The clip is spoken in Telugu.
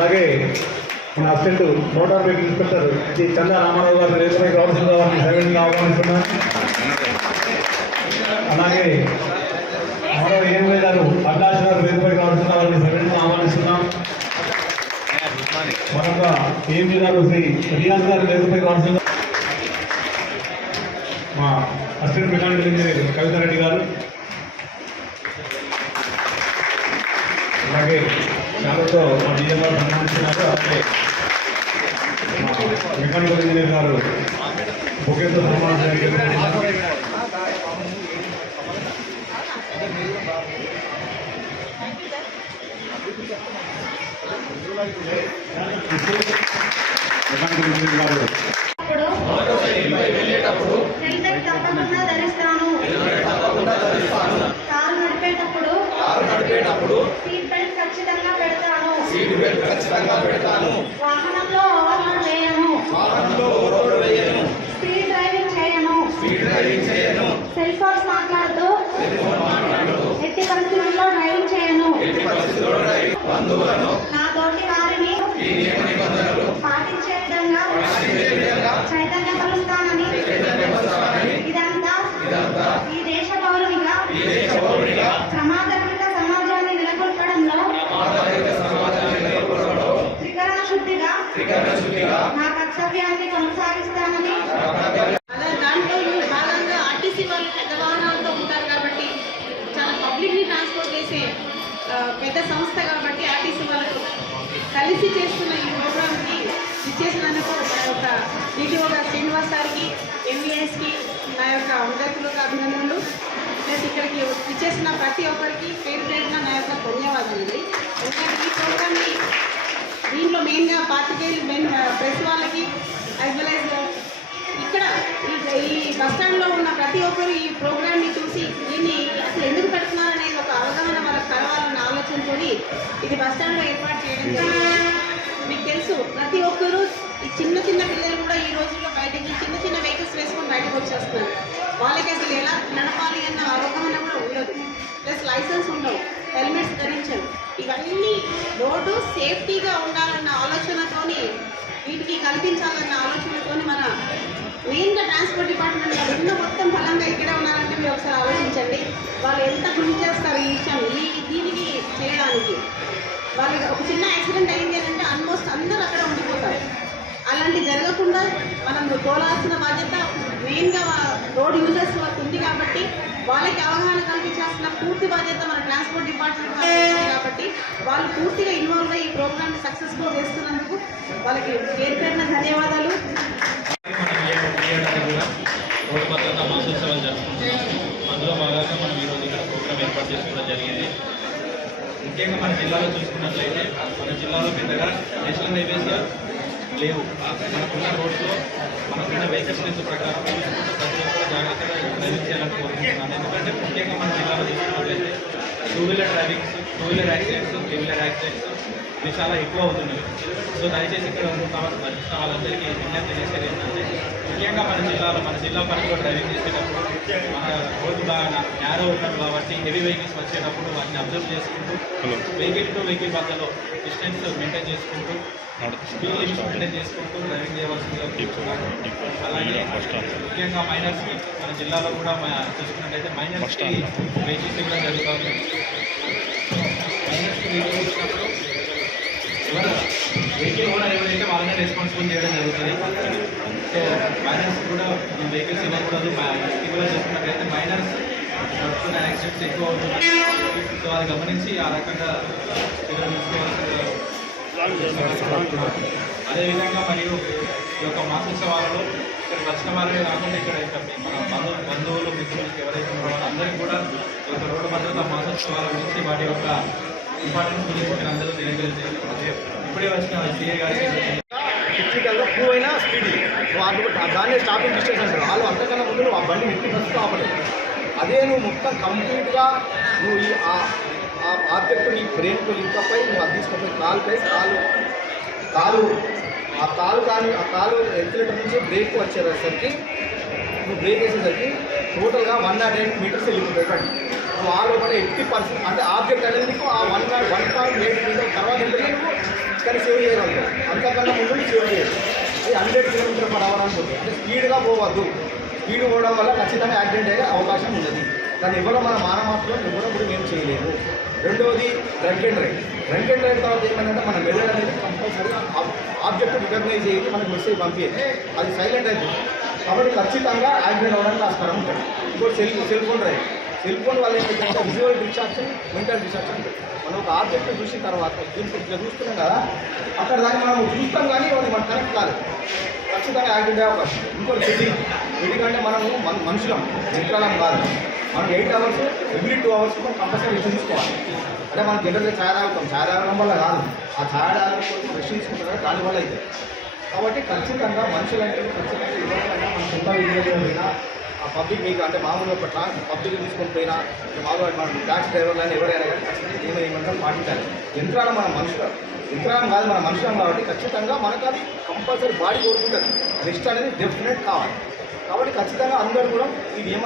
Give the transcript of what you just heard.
అలాగే మన assistant motor vehicle inspector Shri Chanda Ramarao గారిని రేతుపైకి రావాల్సిందిగా వారిని సైలెంట్గా ఆహ్వానిస్తున్నాం. అలాగే మరో ఏఎంఐ గారు అభిలాష్ గారు రేతుపైకి రావాల్సిన వారిని సైలెంట్గా ఆహ్వానిస్తున్నాం. మరొక ఏఎంఐ గారు శ్రీ రియాజ్ గారు రేతుపైకి రావాల్సిన మా అసిస్టెంట్ మెకానికల్ ఇంజనీర్ కవితారెడ్డి గారు, అలాగే శాలతో మా డిఎం గారు సన్మానిస్తున్నారు. అలాగే మెకానికల్ ఇంజనీర్ గారు బొకేతో సన్మానించడానికి మెకానికల్ ఇంజనీర్ గారు హెల్మెట్ తప్పకుండా ధరిస్తాను. కారు నడిపేటప్పుడు సీట్ బెల్ట్ ఖచ్చితంగా పెడతాను. వాహనంలో ఓవర్లోడ్ వేయను. స్పీడ్ డ్రైవింగ్ చేయను. సెల్ ఫోన్స్ మాట్లాడుతూ ఎట్టి పరిస్థితుల్లో డ్రైవింగ్ చేయను. నా తోటి వారిని పాటించే విధంగా చైతన్యపరుస్తానని ఇదంతా ఈ దేశ పౌరునిగా సమాజాత్మక సమాజాన్ని నెలకొల్పడంలో త్రికరణ శుద్ధిగా నా కర్తవ్యాన్ని కొనసాగిస్తానని. దాంట్లో భాగంగా ఆర్టీసీ వాళ్ళు పెద్ద వాహనాలతో ఉంటారు కాబట్టి చాలా పబ్లిక్ని ట్రాన్స్పోర్ట్ చేసే పెద్ద సంస్థ కాబట్టి ఆర్టీసీ వాళ్ళకు కలిసి చేస్తున్న ఈ ప్రోగ్రామ్కి ఇచ్చేసినందుకు నా యొక్క డిటిఓ గారు శ్రీనివాస్ గారికి, ఎంబీఎస్కి నా యొక్క హృదయపూర్వక అభినందనలు. ప్లస్ ఇక్కడికి ఇచ్చేసిన ప్రతి ఒక్కరికి పేరు పేరున నా యొక్క ధన్యవాదాలు అండి. ఎందుకంటే ఈ ప్రోగ్రామ్ని దీంట్లో మెయిన్గా పాత్రికేయులు ప్రెస్ వాళ్ళకి యాజ్ వెల్ యాజ్ ఇక్కడ ఈ బస్టాండ్లో ఉన్న ప్రతి ఒక్కరు ఈ ప్రోగ్రామ్ని చూసి దీన్ని అసలు ఎందుకు పెడుతున్నారు అనేది ఒక అవగాహన వాళ్ళకి కలవాలన్న ఆలోచనతో ఇది బస్టాండ్లో ఏర్పాటు చేయడం జరిగింది. మీకు తెలుసు ప్రతి ఒక్కరూ ఈ చిన్న పిల్లలు కూడా ఈ రోజుల్లో బయటకి చిన్న వెహికల్స్ వేసుకొని బయటకు వచ్చేస్తున్నారు. వాళ్ళకి అసలు ఎలా నడపాలి అన్న అవగాహన కూడా ఉండదు. ప్లస్ లైసెన్స్ ఉండవు, హెల్మెట్స్ ధరించరు. ఇవన్నీ రోడ్డు సేఫ్టీగా ఉండాలన్న ఆలోచనతోని వీటికి కల్పించాలన్న ఆలోచనతోని మన మెయిన్గా ట్రాన్స్పోర్ట్ డిపార్ట్మెంట్ ఉన్న మొత్తం బలంగా ఇక్కడే ఉన్నారంటే మీరు ఒకసారి ఆలోచించండి. వాళ్ళు ఎంత కృషి చేస్తారు ఈ విషయం దీనికి చేయడానికి. వాళ్ళకి ఒక చిన్న యాక్సిడెంట్ అయింది అంటే ఆల్మోస్ట్ అందరూ అక్కడ ఉండిపోతారు. అలాంటి జరగకుండా మనం తోలాల్సిన బాధ్యత మెయిన్గా రోడ్ యూజర్స్ వరకు ఉంది కాబట్టి వాళ్ళకి అవగాహన కల్పించాల్సిన పూర్తి బాధ్యత మన ట్రాన్స్పోర్ట్ డిపార్ట్మెంట్ ఉంది కాబట్టి వాళ్ళు పూర్తిగా ఇన్వాల్వ్ అయ్యి ఈ ప్రోగ్రామ్ని సక్సెస్ఫుల్ చేస్తున్నందుకు వాళ్ళకి పేరున ధన్యవాదాలు. రోడ్డు భద్రతా మాసోత్సవాలు జరుపుకుంటున్నాం. అందులో భాగంగా మనం ఈరోజు ఇక్కడ ప్రోగ్రామ్ ఏర్పాటు చేసుకోవడం జరిగింది. ముఖ్యంగా మన జిల్లాలో చూసుకున్నట్లయితే మన జిల్లాలో పెద్దగా నేషనల్ హైవేస్ లేవు. మనకున్న రోడ్స్లో మనకున్న వెహికల్స్ లెన్స్ ప్రకారం ప్రతి ఒక్కరు జాగ్రత్తగా డ్రైవింగ్ చేయాలని కోరుకుంటున్నాను. ఎందుకంటే ముఖ్యంగా మన జిల్లాలో చూసుకున్నట్లయితే two wheeler accidents, three wheeler accidents ఇవి చాలా ఎక్కువ అవుతున్నాయి. సో దయచేసి ఇక్కడ వచ్చిన వాళ్ళందరికీ విజ్ఞప్తి చేసేది ఏంటంటే ముఖ్యంగా మన జిల్లా పరిధిలో డ్రైవింగ్ చేసేటప్పుడు మన రోడ్డు బాగా నేరో ఉంటాం కాబట్టి హెవీ వెహికల్స్ వచ్చేటప్పుడు వాటిని అబ్జర్వ్ చేసుకుంటూ వెహికల్ టు వెహికల్ మధ్యలో డిస్టెన్స్ మెయింటైన్ చేసుకుంటూ స్పీడ్ లిమిట్ మెయింటైన్ చేసుకుంటూ డ్రైవింగ్ చేయవలసిందిగా కూర్చున్నాను. అలాగే ముఖ్యంగా మైనర్స్కి మన జిల్లాలో కూడా చూసుకున్నట్లయితే మైనర్స్కి వెహికల్స్ ఇవ్వడం జరుగుతుంది. మైనర్స్కి వచ్చినప్పుడు వెహికల్ ఓనర్ ఎవరైతే వాళ్ళనే రెస్పాన్సిబుల్ చేయడం జరుగుతుంది. సో మైనర్స్ కూడా వెహికల్స్ ఇవ్వకూడదు. ఇటీవల చూసుకున్నట్లయితే మైనర్స్ నడుస్తున్న యాక్సిడెంట్స్ ఎక్కువ అవుతున్నాయి. సో అది గమనించి ఆ రకంగా చర్యలు తీసుకోవాల్సిందిగా. అదేవిధంగా మరియు ఈ యొక్క మాసోత్సవాలలో ఇక్కడ వచ్చిన వారే కాకుండా ఇక్కడ మన బంధువులు మిత్రులకి ఎవరైతే ఉన్నారో వాళ్ళందరికీ కూడా ఈ యొక్క రోడ్డు భద్రతా మాసోత్సవాల గురించి వాటి యొక్క ఇంపార్టెన్స్ గురించి మీరు అందరూ తెలియజేయాలి. ఇప్పుడే వచ్చిన సిఏ గారికి టెక్నికల్గా ప్రూవ్ అయినా స్పీడ్ వాళ్ళు దాన్ని స్టాపింగ్ డిస్టెన్స్ అంటారు. వాళ్ళు అంతకన్నా ముందు నువ్వు ఆ బండి వ్యక్తి ఫస్ట్ ఆపలేదు. అదే నువ్వు మొత్తం కంప్లీట్గా నువ్వు ఈ ఆ ఆబ్జెక్ట్ నీ బ్రెయిన్తో లింకప్ అయి నువ్వు అది తీసుకుపోయి ఆ కాలు ఎక్కినట్టు నుంచి బ్రేక్ వచ్చేసరికి నువ్వు బ్రేక్ వేసేసరికి టోటల్గా 108 మీటర్స్ వెళ్ళిపోతాయి. కానీ నువ్వు ఆ లోపల 80% అంటే ఆబ్జెక్ట్ అనేది నీకు ఆ 1.8 మీటర్ తర్వాత నువ్వు కానీ సేవ్ చేయగలుగుతాం. అంతకన్నా ముందు సేవ్ చేయదు. అది 100 km/h అనుకుంటుంది. అంటే స్పీడ్గా పోవద్దు. స్పీడ్ పోవడం వల్ల ఖచ్చితంగా యాక్సిడెంట్ అయ్యే అవకాశం ఉన్నది. దాన్ని ఎవరో మన మానవాత్మలో ఎవరో కూడా మేము చేయలేము. రెండవది డ్రంక్ అండ్ డ్రైవ్ తర్వాత ఏమైందంటే మన మెదడు అనేది కంపల్సరీ ఆబ్జెక్ట్ రికగ్నైజ్ చేసి మనకు మెసేజ్ పంపించేది, అది సైలెంట్ అయిపోతుంది. కాబట్టి ఖచ్చితంగా యాక్సిడెంట్ అవ్వడానికి ఆస్కారం ఉంటుంది. ఇంకోటి సెల్ ఫోన్ వల్ల ఏంటంటే విజువల్ డిస్ట్రాక్షన్, మెంటల్ డిస్ట్రాక్షన్ ఉంటుంది. మనం ఒక ఆబ్జెక్ట్ చూసిన తర్వాత దీనికి ఇట్లా చూస్తున్నాం కదా, అక్కడ దాన్ని మనం చూస్తాం కానీ అది మనకు కనెక్ట్ కాదు, ఖచ్చితంగా యాక్సిడెంట్ అయ్యే అవకాశం. ఇంకోటి వెడ్డింగ్ అంటే మనము మనుషులం, యంత్రాలం కాదు. మనం 8 hours ఎవ్రీ 2 hours మనం కంపల్సరీ రెస్ట్ తీసుకోవాలి. అంటే మనం జనరల్గా ఛాయ్ తాగడం వల్ల కాదు, ఆ ఛాయ్ తాగడం రెస్ట్ తీసుకుంటారు దానివల్ల అయితే. కాబట్టి ఖచ్చితంగా మనుషులంటే ఖచ్చితంగా ఎవరికైనా మన సొంత విద్యార్థులైనా ఆ పబ్లిక్ మీకు అంటే మామూలుగా పబ్లిక్ తీసుకొని పోయినా మామూలుగా మన ట్యాక్సీ డ్రైవర్లు ఎవరైనా కానీ ఖచ్చితంగా ఏమంటారు పాటించాలి. యంత్రాలు మన యంత్రాలం కాదు, మన మనుషులం కాబట్టి ఖచ్చితంగా మనకు అది కంపల్సరీ బాడీ కోరుకుంటుంది. రెస్ట్ అనేది డెఫినెట్ కావాలి. కాబట్టి ఖచ్చితంగా అందరూ కూడా ఈ నియమాలు